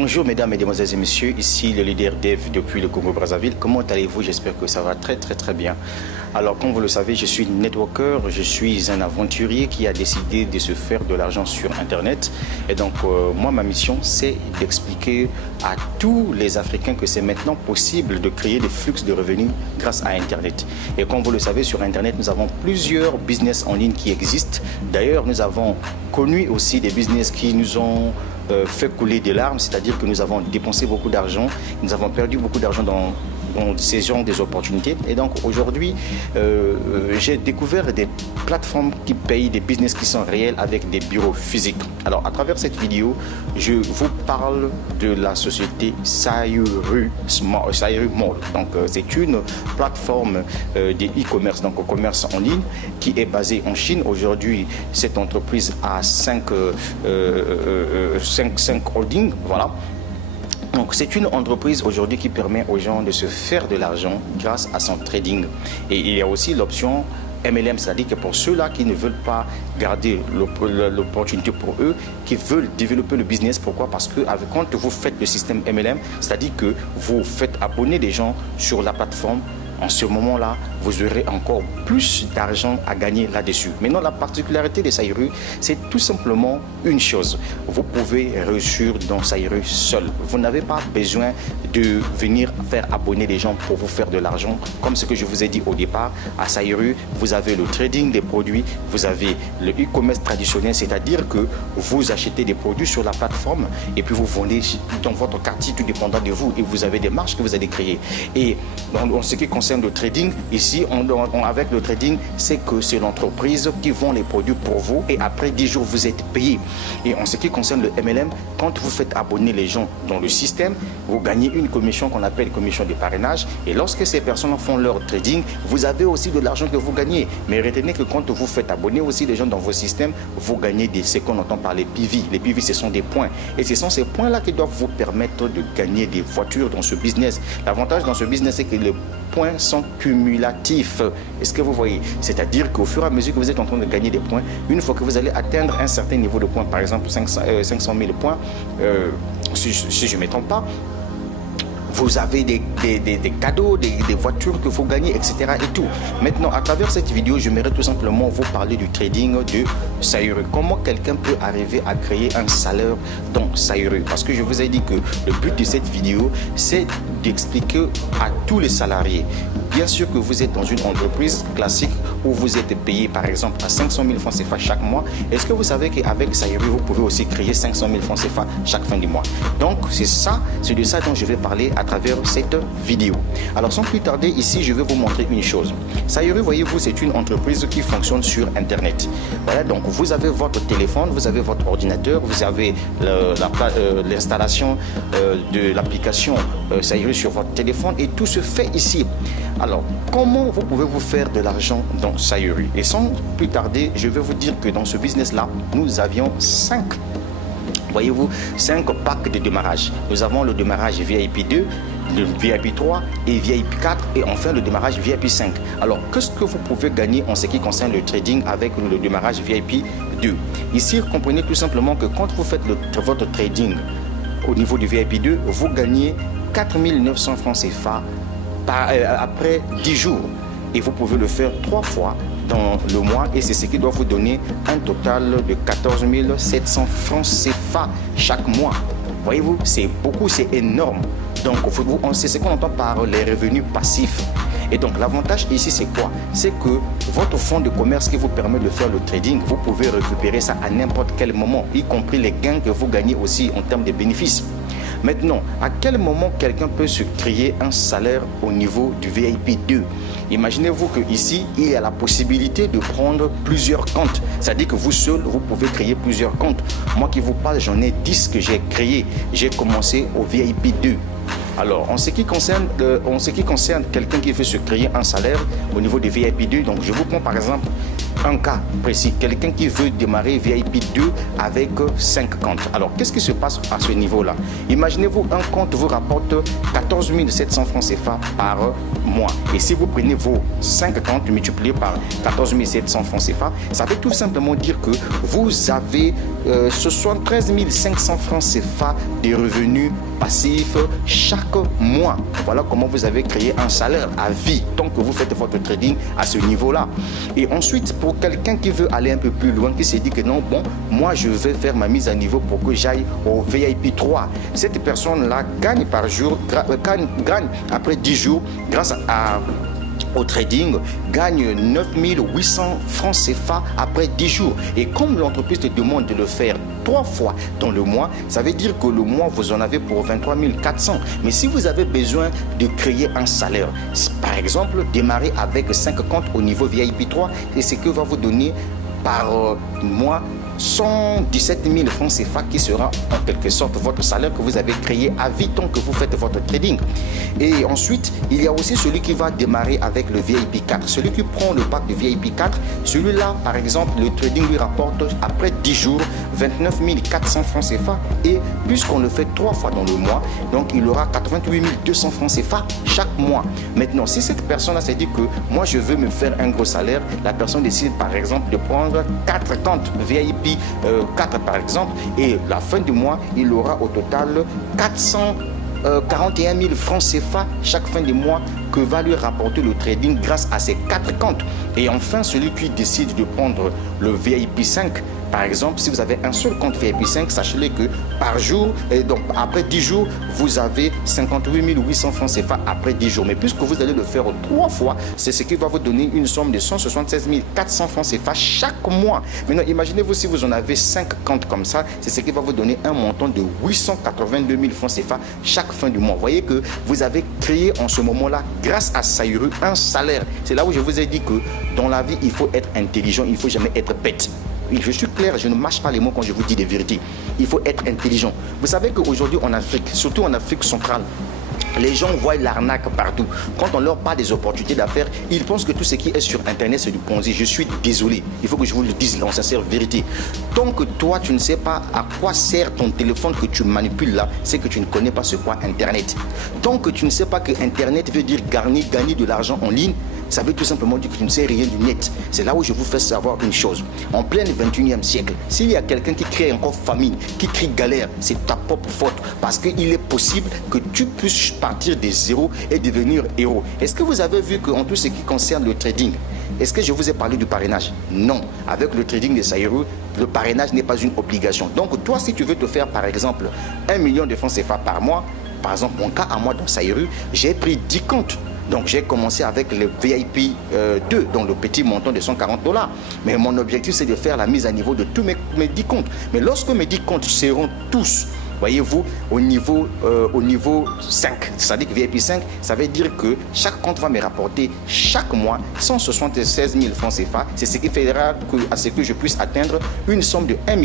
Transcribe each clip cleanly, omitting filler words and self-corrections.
Bonjour mesdames, mesdemoiselles et messieurs, ici le leader Dev depuis le Congo-Brazzaville. Comment allez-vous? J'espère que ça va très bien. Alors comme vous le savez, je suis networker, je suis un aventurier qui a décidé de se faire de l'argent sur Internet. Et donc moi ma mission c'est d'expliquer à tous les Africains que c'est maintenant possible de créer des flux de revenus grâce à Internet. Et comme vous le savez, sur Internet nous avons plusieurs business en ligne qui existent. D'ailleurs nous avons connu aussi des business qui nous ont fait couler des larmes, c'est-à-dire que nous avons dépensé beaucoup d'argent, nous avons perdu beaucoup d'argent dans ces genres des opportunités. Et donc aujourd'hui, j'ai découvert des plateformes qui payent, des business qui sont réels avec des bureaux physiques. Alors à travers cette vidéo, je vous parle de la société Sayuru Mall. Donc c'est une plateforme de e-commerce, donc commerce en ligne, qui est basée en Chine. Aujourd'hui, cette entreprise a 5 holdings, voilà. Donc c'est une entreprise aujourd'hui qui permet aux gens de se faire de l'argent grâce à son trading. Et il y a aussi l'option MLM, c'est-à-dire que pour ceux-là qui ne veulent pas garder l'opportunité pour eux, qui veulent développer le business. Pourquoi? Parce que quand vous faites le système MLM, c'est-à-dire que vous faites abonner des gens sur la plateforme, en ce moment-là, vous aurez encore plus d'argent à gagner là-dessus. Maintenant, la particularité de Sayuru, c'est tout simplement une chose. Vous pouvez réussir dans Sayuru seul. Vous n'avez pas besoin de venir faire abonner les gens pour vous faire de l'argent. Comme ce que je vous ai dit au départ, à Sayuru, vous avez le trading des produits, vous avez le e-commerce traditionnel, c'est-à-dire que vous achetez des produits sur la plateforme et puis vous vendez dans votre quartier, tout dépendant de vous, et vous avez des marges que vous allez créer. Et en ce qui concerne le trading, ici, avec le trading, c'est que c'est l'entreprise qui vend les produits pour vous et après 10 jours, vous êtes payé. Et en ce qui concerne le MLM, quand vous faites abonner les gens dans le système, vous gagnez une commission qu'on appelle commission de parrainage. Et lorsque ces personnes font leur trading, vous avez aussi de l'argent que vous gagnez. Mais retenez que quand vous faites abonner aussi les gens dans vos systèmes, vous gagnez ce qu'on entend par les PV. Les PV, ce sont des points. Et ce sont ces points-là qui doivent vous permettre de gagner des voitures dans ce business. L'avantage dans ce business, c'est que les points sont cumulatifs. Est-ce que vous voyez? C'est-à-dire qu'au fur et à mesure que vous êtes en train de gagner des points, une fois que vous allez atteindre un certain niveau de points, par exemple 500 000 points, si je ne me trompe pas, vous avez des cadeaux, des voitures que vous gagnez, etc. et tout. Maintenant, à travers cette vidéo, j'aimerais tout simplement vous parler du trading de Sayuru. Comment quelqu'un peut arriver à créer un salaire dans Sayuru? Parce que je vous ai dit que le but de cette vidéo, c'est d'expliquer à tous les salariés. Bien sûr que vous êtes dans une entreprise classique où vous êtes payé par exemple à 500 000 francs CFA chaque mois. Est-ce que vous savez qu'avec Sayuru, vous pouvez aussi créer 500 000 francs CFA chaque fin du mois? Donc c'est de ça dont je vais parler à travers cette vidéo. Alors sans plus tarder, ici je vais vous montrer une chose. Sayuru, voyez-vous, c'est une entreprise qui fonctionne sur Internet. Voilà, donc vous avez votre téléphone, vous avez votre ordinateur, vous avez l'installation de l'application Sayuru sur votre téléphone et tout se fait ici. Alors, comment vous pouvez vous faire de l'argent dans Sayuru? Et sans plus tarder, je vais vous dire que dans ce business-là, nous avions 5 packs de démarrage. Nous avons le démarrage VIP 2, le VIP 3 et VIP 4 et enfin le démarrage VIP 5. Alors, qu'est-ce que vous pouvez gagner en ce qui concerne le trading avec le démarrage VIP 2? Ici, comprenez tout simplement que quand vous faites votre trading au niveau du VIP 2, vous gagnez 4 900 francs CFA après 10 jours. Et vous pouvez le faire 3 fois dans le mois et c'est ce qui doit vous donner un total de 14 700 francs CFA chaque mois. Voyez-vous, c'est beaucoup, c'est énorme. Donc, c'est ce qu'on entend par les revenus passifs. Et donc, l'avantage ici, c'est quoi? C'est que votre fonds de commerce qui vous permet de faire le trading, vous pouvez récupérer ça à n'importe quel moment, y compris les gains que vous gagnez aussi en termes de bénéfices. Maintenant, à quel moment quelqu'un peut se créer un salaire au niveau du VIP 2? Imaginez-vous qu'ici, il y a la possibilité de prendre plusieurs comptes. C'est-à-dire que vous seul, vous pouvez créer plusieurs comptes. Moi qui vous parle, j'en ai 10 que j'ai créés. J'ai commencé au VIP 2. Alors, en ce qui concerne quelqu'un qui veut se créer un salaire au niveau des VIP 2, donc je vous prends par exemple un cas précis, quelqu'un qui veut démarrer VIP 2 avec 5 comptes. Alors, qu'est-ce qui se passe à ce niveau-là? Imaginez-vous, un compte vous rapporte 14 700 francs CFA par mois. Et si vous prenez vos 5 comptes multipliés par 14 700 francs CFA, ça veut tout simplement dire que vous avez 73 500 francs CFA de revenus passifs chaque mois. Voilà comment vous avez créé un salaire à vie tant que vous faites votre trading à ce niveau-là. Et ensuite, pour quelqu'un qui veut aller un peu plus loin, qui s'est dit que non, bon, moi je vais faire ma mise à niveau pour que j'aille au VIP 3. Cette personne-là gagne par jour, gagne après 10 jours grâce au trading, gagne 9 800 francs CFA après 10 jours. Et comme l'entreprise te demande de le faire 3 fois dans le mois, ça veut dire que le mois, vous en avez pour 23 400. Mais si vous avez besoin de créer un salaire, par exemple, démarrer avec 5 comptes au niveau VIP 3, et ce que va vous donner par mois 117 000 francs CFA qui sera en quelque sorte votre salaire que vous avez créé à vie tant que vous faites votre trading. Et ensuite, il y a aussi celui qui va démarrer avec le VIP 4. Celui qui prend le pack de VIP 4, celui-là, par exemple, le trading lui rapporte après 10 jours 29 400 francs CFA. Et puisqu'on le fait 3 fois dans le mois, donc il aura 88 200 francs CFA chaque mois. Maintenant, si cette personne-là s'est dit que moi je veux me faire un gros salaire, la personne décide par exemple de prendre 4 comptes VIP 4 par exemple, et la fin du mois, il aura au total 441 000 francs CFA chaque fin du mois que va lui rapporter le trading grâce à ces 4 comptes. Et enfin, celui qui décide de prendre le VIP 5, par exemple, si vous avez un seul compte VIP 5, sachez-le que par jour, et donc après 10 jours, vous avez 58 800 francs CFA après 10 jours. Mais puisque vous allez le faire 3 fois, c'est ce qui va vous donner une somme de 176 400 francs CFA chaque mois. Maintenant, imaginez-vous si vous en avez 5 comptes comme ça, c'est ce qui va vous donner un montant de 882 000 francs CFA chaque fin du mois. Vous voyez que vous avez créé en ce moment-là, grâce à Saïru, un salaire. C'est là où je vous ai dit que dans la vie, il faut être intelligent, il ne faut jamais être bête. Oui, je suis clair, je ne mâche pas les mots quand je vous dis des vérités. Il faut être intelligent. Vous savez qu'aujourd'hui en Afrique, surtout en Afrique centrale, les gens voient l'arnaque partout. Quand on leur parle des opportunités d'affaires, ils pensent que tout ce qui est sur Internet, c'est du Ponzi. Je suis désolé. Il faut que je vous le dise en sincère vérité. Tant que toi, tu ne sais pas à quoi sert ton téléphone que tu manipules là, c'est que tu ne connais pas ce qu'est Internet. Tant que tu ne sais pas que Internet veut dire gagner de l'argent en ligne, ça veut tout simplement dire que tu ne sais rien du net. C'est là où je vous fais savoir une chose. En plein 21e siècle, s'il y a quelqu'un qui crée encore famine, qui crie galère, c'est ta propre faute. Parce qu'il est possible que tu puisses partir des zéros et devenir héros. Est-ce que vous avez vu qu'en tout ce qui concerne le trading, est-ce que je vous ai parlé du parrainage? Non. Avec le trading de Saïru, le parrainage n'est pas une obligation. Donc toi, si tu veux te faire par exemple 1 million de francs CFA par mois, par exemple mon cas à moi dans Saïru, j'ai pris 10 comptes. Donc j'ai commencé avec le VIP 2, dont le petit montant de 140 $. Mais mon objectif, c'est de faire la mise à niveau de tous mes 10 comptes. Mais lorsque mes 10 comptes seront tous, voyez-vous, au niveau 5, c'est-à-dire que VIP 5, ça veut dire que chaque compte va me rapporter chaque mois 176 000 francs CFA. C'est ce qui fera à ce que je puisse atteindre une somme de 1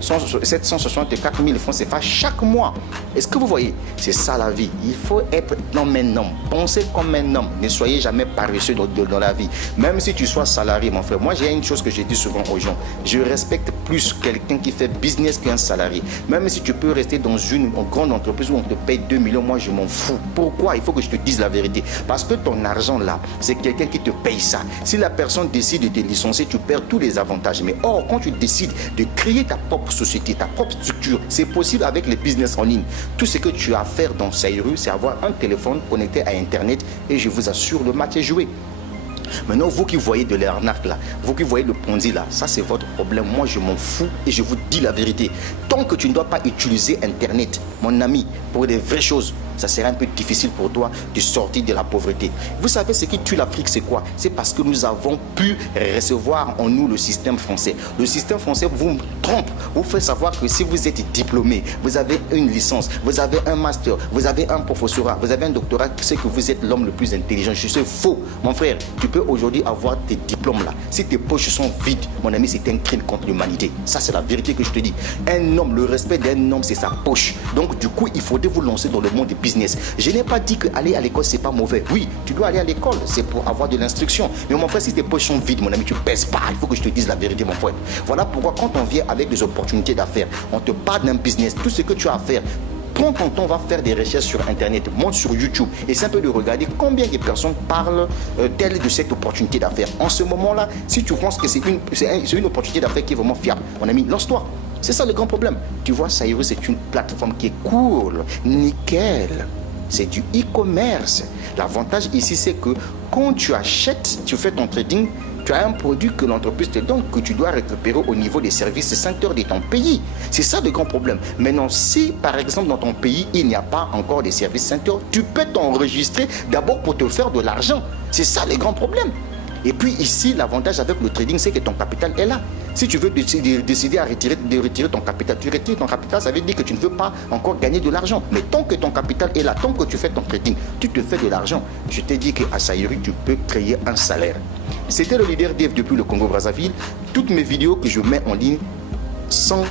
764 000 francs CFA chaque mois. Est-ce que vous voyez? C'est ça la vie. Il faut être comme un homme. Pensez comme un homme. Ne soyez jamais paresseux dans la vie. Même si tu sois salarié, mon frère. Moi, j'ai une chose que je dis souvent aux gens. Je respecte plus quelqu'un qui fait business qu'un salarié. Même si tu peux rester dans une grande entreprise où on te paye 2 millions, moi je m'en fous. Pourquoi? Il faut que je te dise la vérité. Parce que ton argent là, c'est quelqu'un qui te paye ça. Si la personne décide de te licencier, tu perds tous les avantages. Mais or, quand tu décides de créer ta propre société, ta propre structure, c'est possible avec les business en ligne. Tout ce que tu as à faire dans Saïru, c'est avoir un téléphone connecté à Internet et je vous assure, le match est joué. Maintenant, vous qui voyez de l'arnaque là, vous qui voyez le Ponzi là, ça c'est votre problème. Moi, je m'en fous et je vous dis la vérité. Tant que tu ne dois pas utiliser Internet, mon ami, pour des vraies choses, ça sera un peu difficile pour toi de sortir de la pauvreté. Vous savez ce qui tue l'Afrique, c'est quoi? C'est parce que nous avons pu recevoir en nous le système français. Le système français vous trompe, vous fait savoir que si vous êtes diplômé, vous avez une licence, vous avez un master, vous avez un professorat, vous avez un doctorat, c'est que vous êtes l'homme le plus intelligent. Je sais faux. Mon frère, tu peux aujourd'hui avoir tes diplômes là. Si tes poches sont vides, mon ami, c'est un crime contre l'humanité. Ça, c'est la vérité que je te dis. Un homme, le respect d'un homme, c'est sa poche. Donc, du coup, il faudrait vous lancer dans le monde des business. business. Je n'ai pas dit que aller à l'école, c'est pas mauvais. Oui, tu dois aller à l'école, c'est pour avoir de l'instruction. Mais mon frère, si tes poches sont vides, mon ami, tu ne pèses pas. Il faut que je te dise la vérité, mon frère. Voilà pourquoi quand on vient avec des opportunités d'affaires, on te parle d'un business, tout ce que tu as à faire. Prends ton temps, va faire des recherches sur Internet, monte sur YouTube, et c'est un peu de regarder combien de personnes parlent telles de cette opportunité d'affaires. En ce moment-là, si tu penses que c'est une opportunité d'affaires qui est vraiment fiable, mon ami, lance-toi. C'est ça le grand problème. Tu vois, Saïru, c'est une plateforme qui est cool, nickel. C'est du e-commerce. L'avantage ici, c'est que quand tu achètes, tu fais ton trading, tu as un produit que l'entreprise te donne, que tu dois récupérer au niveau des services centers de ton pays. C'est ça le grand problème. Maintenant, si par exemple dans ton pays, il n'y a pas encore de services centers, tu peux t'enregistrer d'abord pour te faire de l'argent. C'est ça le grand problème. Et puis ici, l'avantage avec le trading, c'est que ton capital est là. Si tu veux décider de retirer ton capital, tu retires ton capital, ça veut dire que tu ne veux pas encore gagner de l'argent. Mais tant que ton capital est là, tant que tu fais ton trading, tu te fais de l'argent. Je t'ai dit qu'à Saïru, tu peux créer un salaire. C'était le leader Dave depuis le Congo-Brazzaville. Toutes mes vidéos que je mets en ligne sont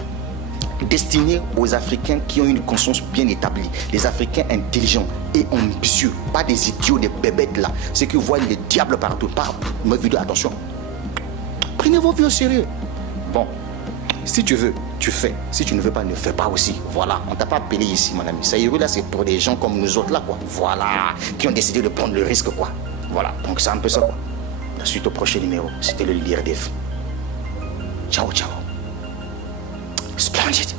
destinées aux Africains qui ont une conscience bien établie, les Africains intelligents et ambitieux, pas des idiots, des bébêtes là, ceux qui voient les diables partout. Pas mes vidéos, attention, prenez vos vies au sérieux. Bon, si tu veux, tu fais. Si tu ne veux pas, ne fais pas aussi. Voilà, on t'a pas appelé ici, mon ami. Saïru là, c'est pour des gens comme nous autres là, quoi. Voilà, qui ont décidé de prendre le risque, quoi. Voilà, donc c'est un peu ça, quoi. La suite au prochain numéro, c'était le leader Dave. Ciao, ciao. Splendid.